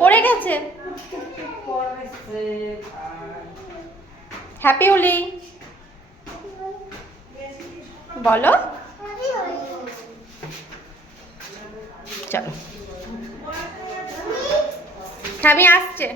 পড়ে গেছে। হ্যাপি হোলি বলো। চলো আমি আসছে।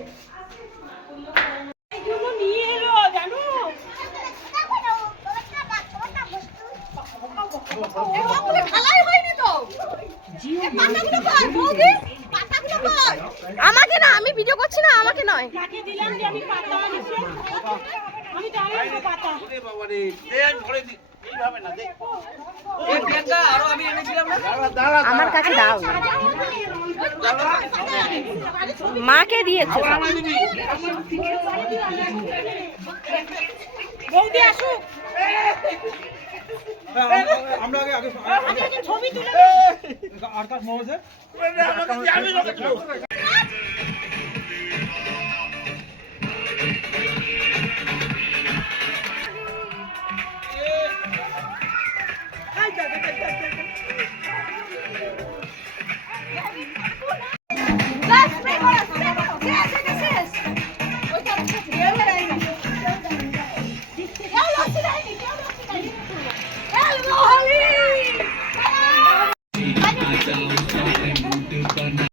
আমাকে না, আমি ভিডিও করছি না, আমাকে নয়। আমার কাছে দাও, মাকে দিয়েছে। বৌদি আসুক, আমরা আগে ছবি তুলে আর কাজ মজা